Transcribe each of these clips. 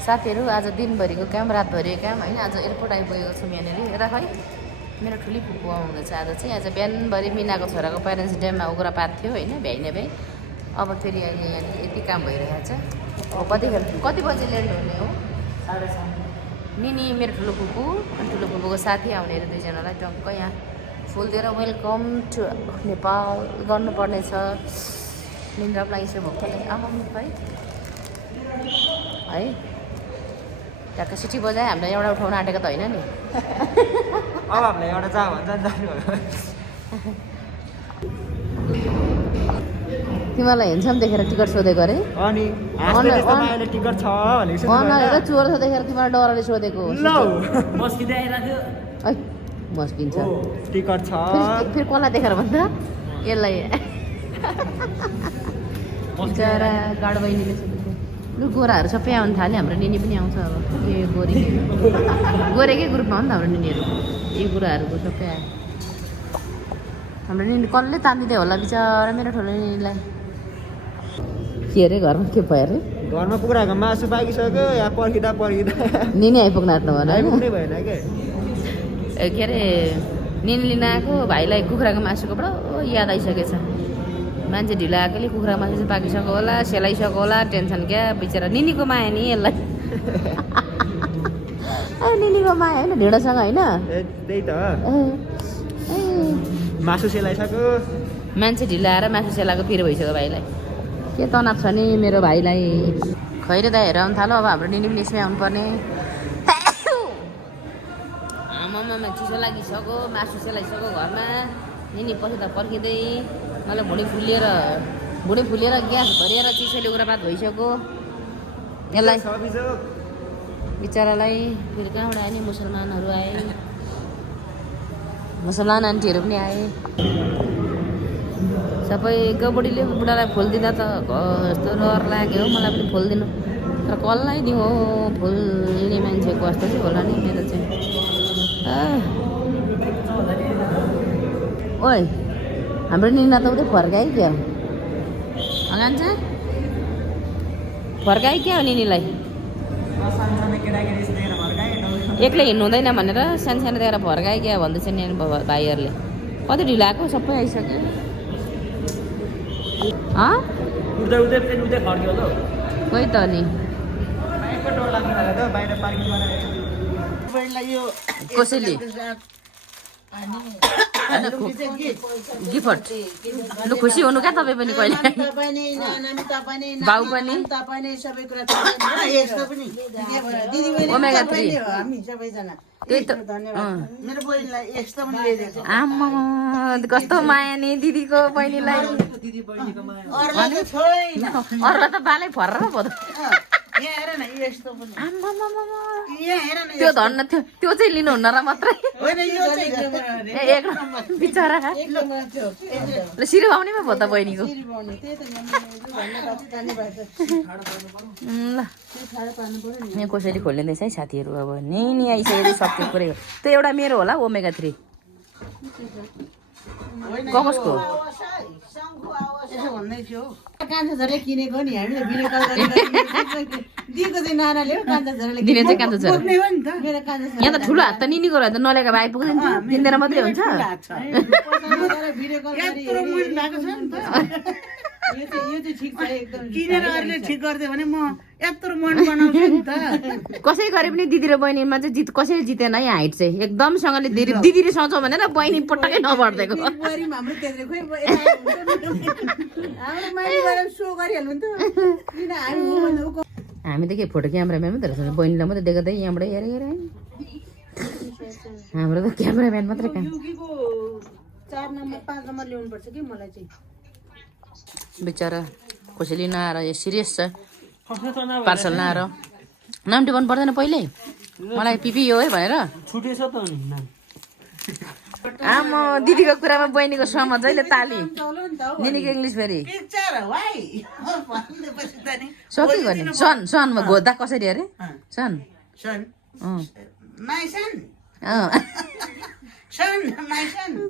साथीहरू आज दिनभरिको काम रातभरिको काम होइन आज एयरपोर्ट आइपुगेको छौँ यहाँनिर र खै मेरो ठुली फुपू आउँदैछ आज बिहानभरि मिनाको छोराको प्यारेन्ट्स डेमा उग्रपात थियो होइन भ्याइ भ्याइ अब फेरि अहिले यहाँनिर यति काम भइरहेको छ अब कति बजी ल्यान्ड हुने हो 7:30 निनी मेरो ठुलो फुपू अनि ठुलो फुपूको साथी आउने अरे दुईजनालाई टक्क यहाँ फुल दिएर वेलकम टु नेपाल गर्नुपर्नेछ निन्द्रा पनि लागिसक्यो भोक आमाम है ट्याक्क सिटी बजाए हामीलाई एउटा उठाउन आँटेको त होइन नि अब हामीलाई एउटा जा भन्छ तिमीलाई हेन्सम देखेर टिकट सोधेको अरे अनि टिकट छ भनेको हेर चोर छ देखेर तिमीलाई डरले सोधेको मस्किन्छ टिकट छ फेरि कसलाई देखेर भन्दा यसलाई बिचरा गाड बहिनीले सोधेको लु गोराहरू सबै आउनु थाल्यो हाम्रो निनी पनि आउँछ अब ए गोरेकै ग्रुपमा हो नि त हाम्रो निनीहरू यो कुराहरूको सबै आयो हाम्रो निनी कसले तान्दिँदै होला बिचरा मेरो ठुलो निनीलाई के अरे घरमा के भयो अरे घरमा कुखुराको मासु पाकिसक्यो यहाँ पर्खिँदा निनी आइपुग्न आँट्नु भएन भएन के अरे निनी लिन आएको भाइलाई कुखुराको मासुको बडो याद आइसकेछ मान्छे ढिलो आएकोले कुखुरा मासु चाहिँ पाकिसक्यो होला सेलाइसक्यो होला टेन्सन क्या बिचरा निनीको माया नि यसलाई निनीको माया होइन ढिँडोसँग होइन त्यही त मासु सेलाइसक्यो मान्छे ढिलो आएर मासु सेलाएको पिरो भइसक्यो भाइलाई के तनाव छ नि मेरो भाइलाई खैरे दाइहरू आउनु थाल्यो अब हाम्रो निनी पनि यसमै आउनुपर्ने आमामा चिसो लागिसक्यो मासु सेलाइसक्यो घरमा निनी पछि त पर्खिँदै मलाई भुँडी फुलेर ग्यास भरिएर चिसोले उग्रपात भइसक्यो यसलाई बिचरालाई फेरि कहाँबाट आए नि मुसलमानहरू आए मुसलमान आन्टीहरू पनि आए सबै गबडीले बुढालाई फुल दिँदा त कस्तो रहर लाग्यो मलाई पनि फुल दिनु तर कसलाई दिउँ हो फुल लिने मान्छेको कस्तो चाहिँ होला नि मेरो चाहिँ ओइ हाम्रो निना त उतै फर्काइ क्या अगान्छ फर्काइ क्या हो निनीलाई एक्लै हिँड्नु हुँदैन भनेर सानो देखेर फर्काइ क्या भन्दैछ नि भाइहरूले कति ढिलो आएको सबै आइसक्यो कोही त नि कसैले गिफ्ट लु खुसी हुनु क्या तपाईँ पनि कहिले बाउ पनि ओमेगा 3 त्यही त आमा कस्तो माया नि दिदीको बहिनीलाई अरूलाई त बालै फर्र पो त्यो धन्न थियो त्यो चाहिँ लिनुहुन्न र मात्रै बिचरा ल सिरुवाउनेमा भयो त बहिनीको ल यहाँ कसरी खोलिँदैछ है साथीहरू अब नि आइसकेको सक्यो पुरै त्यो एउटा मेरो होला ओमेगा 3 कसको किनेको नि हामीले भिडियो कल दिएको चाहिँ नानाले हो कान्छा छोराले दिने चाहिँ कान्छा छोरा यहाँ त ठुलो हात त निनीको हात त नल्याएको भए आइपुग्दैन किन्दैन मात्रै हुन्छ कसै गरे पनि दिदी र बहिनीमा चाहिँ कसैले जितेन है हाइट चाहिँ एकदमसँगले दिदीले सोचौँ भनेर बहिनी पटक्कै नबढ्दिएको हामी त के फोटो क्यामराम्यान मात्रै रहेछ बहिनीलाई मात्रै देख्दै यहाँबाट हेरेर हाम्रो त क्यामराम्यान मात्रै काम 4 नम्बर 5 नम्बर ल्याउनु पर्छ कि मलाई चाहिँ बिचरा कसैले नआएर यो सिरियस छ पार्सल नआएर नाम टिप्नु पर्दैन पहिले मलाई पिपी यो है भनेर छुटेछ त आमा दिदीको कुरामा बहिनीको सहमत जहिले ताली निनीको इङ्ग्लिस फेरि सक्यो गर्ने सनमा घोद्दा कसरी अरे सन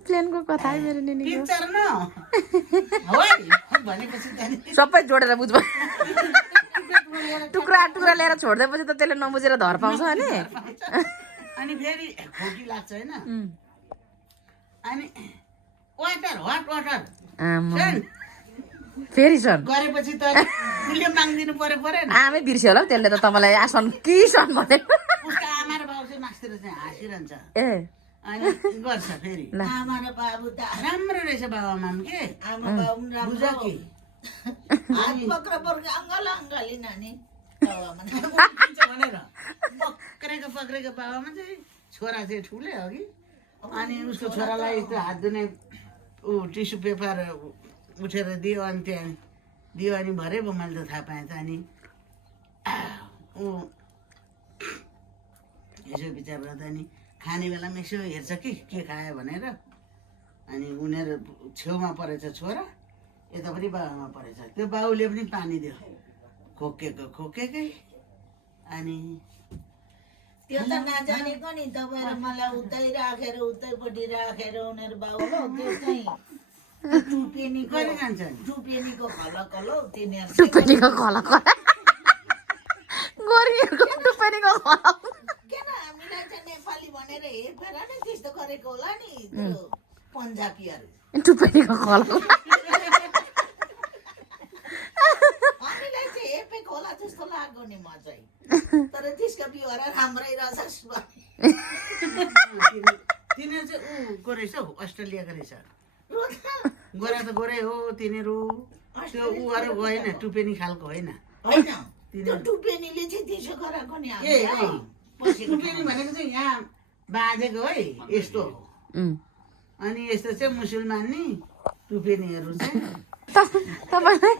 प्लेनको कथा मेरो निनीको सबै जोडेर बुझ्नु टुक्रा टुक्रा ल्याएर छोडिदिएपछि त त्यसले नबुझेर धर पाउँछ अनि अनि फेरि खोकी लाग्छ होइन अनि वाटर हट वाटर फेरि सर गरेपछि त उसले माग्दिनु परेन आमै बिर्स्यो होला हौ त्यसले त तपाईँलाई आसन कि सन भनेर उसको आमा र बाउ चाहिँ मास्तिर चाहिँ हाँसिरहन्छ ए अनि गर्छ फेरि आमा र बाबु त राम्रो रहेछ बाबा आमा पनि के आमा बाबु पनि राम्रो कि भनेर पक्रेको बाबामा चाहिँ छोरा चाहिँ ठुलै हो कि अनि उसको छोरालाई त्यो हात धुने ऊ टिस्यु पेपर उठेर दियो अनि त्यहाँ दियो अनि भरे पो मैले त थाहा पाएँ त अनि ऊ यसो विचारबाट त अनि खाने बेलामा यसो हेर्छ कि के खायो भनेर अनि उनीहरू छेउमा परेछ छोरा यता पनि बाबामा परेछ त्यो बाउले पनि पानी दियो खोकेकै अनि त्यो त नजानेको नि तपाईहरु मलाई उतै राखेर उतैपट्टि राखेर उनीहरु बाउलो त्यो चाहिँ टुपेनी गरे खान्छ टुपेनीको खलकलो तिनीहरु टुपेनीको खलक गोरीहरुको टुपेनीको खलक किन हामीलाई चाहिँ नेपाली भनेर हेपेर नि त्यस्तो गरेको होला नि त्यो पन्जाबीहरु टुपेनीको खलक हामीलाई चाहिँ हेपेको होला जस्तो लाग्यो नि म चाहिँ तर त्यसको बिहोरा राम्रै रहेछ तिनीहरू चाहिँ ऊ गरेछ हौ अस्ट्रेलियाको रहेछ गोरा त गोरै हो तिनीहरू त्यो ऊहरू गएन टुपेनी खालको होइन होइन त्यो टुपेनीले चाहिँ त्यसो गराएको नि ए टुपेनी भनेको चाहिँ यहाँ बाँधेको है यस्तो अनि यस्तो चाहिँ मुसलमान नि टुपेनीहरू चाहिँ तपाईलाई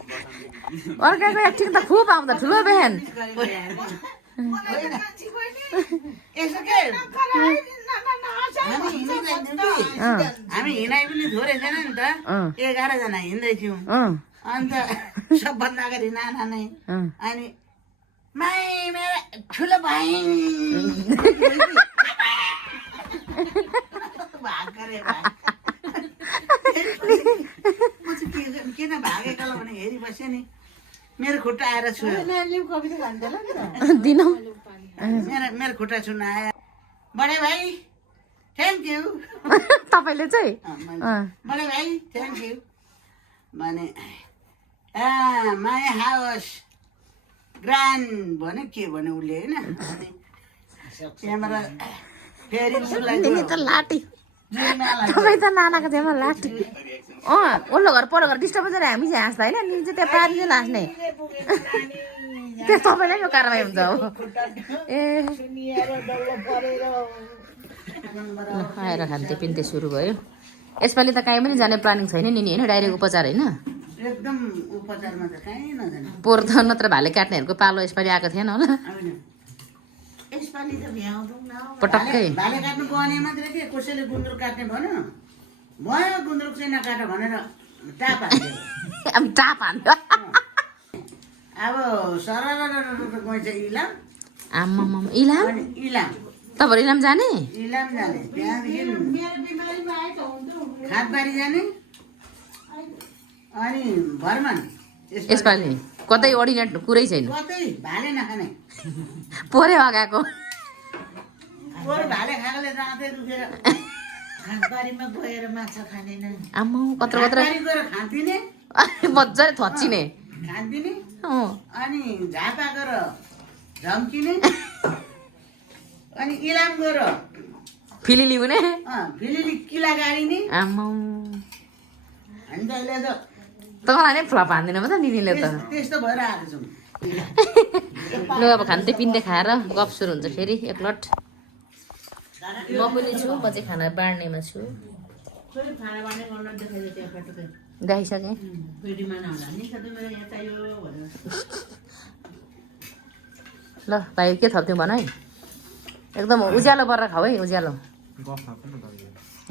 अर्काको एक्टिङ त खुब आउँदा ठुलो बहन यसो के हामी हिँडाइ पनि थोरै छैन नि त 11 जना हिँड्दै थियौँ अन्त सबभन्दा अगाडि नाना नै अनि माई मेरो ठुलो भाइ किन भागेको भने हेरि बस्यो नि मेरो खुट्टा आएर छुयो मेरो खुट्टा छुन आयो बडे भाइ थ्याङ्क यू तपाईले चाहिँ बडे भाइ थ्याङ्क यू भने माई हाउस ग्रान्ड भन्यो के भन्यो उसले होइन त्यहाँबाट फेरि त लाटी तपाईँ त नानाको त्यहाँ लाटी ओल्लो घर पल्लो घर डिस्टर्ब गरेर हामी चाहिँ हाँस्दा होइन नि चाहिँ त्यहाँ पारी चाहिँ हाँस्ने त्यो तपाईँलाई यो कारवाही हुन्छ हो ए आएर खान्थे पिन्थे सुरु भयो यसपालि त कहीँ पनि जाने प्लानिङ छैन नि होइन डाइरेक्ट उपचार होइन एकदम उपचारमा त कहीँ नजाने पोहोर त नत्र भाले काट्नेहरूको पालो यसपालि आएको थिएन होला यसपालि त भ्याउँदौ न पटक्कै भाले काट्नु गने मात्रै के कसैले गुन्द्रुक काट्ने भन्यो भयो गुन्द्रुक चाहिँ नकाट भनेर टाप हाल्यो अब टाप हान्यो अब सरर गएछ इलाम आम्मा इलाम अनि इलाम तपाईँहरू इलाम जाने इलाम जाने त्यहाँदेखि खाटबारी जाने अनि भरमान यसपालि कतै अर्डिनेट कुरै छैन कतै भाले नखाने पोरे अगाएको पोहोर भाले खाएकोले जाँदै दुखेर खानबारीमा गएर माछा खाने न आम्मा कत्रो खाटबारी गएर खान्थिने मजाले थच्चिने खान्थिने अँ अनि झापा गएर झम्किने अनि इलाम गएर फिलिली हुने फिलिली किला गाडिने आम्मा हामी त अहिले त तपाईँलाई नै फ्लप हान्दिनँ म त निनीले त त्यस्तो भएर आएको छौँ लु अब खान्थे पिन्दै खाएर गफ सुरु हुन्छ फेरि एकलट म पनि छु म चाहिँ खाना बाँड्नेमा छु गाइसकेँ ल भाइ के थप्थ्यौ भन है एकदम उज्यालो गरेर खाऊ है उज्यालो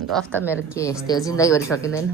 गफ त मेरो के यस्तै हो जिन्दगीभरि सकिँदैन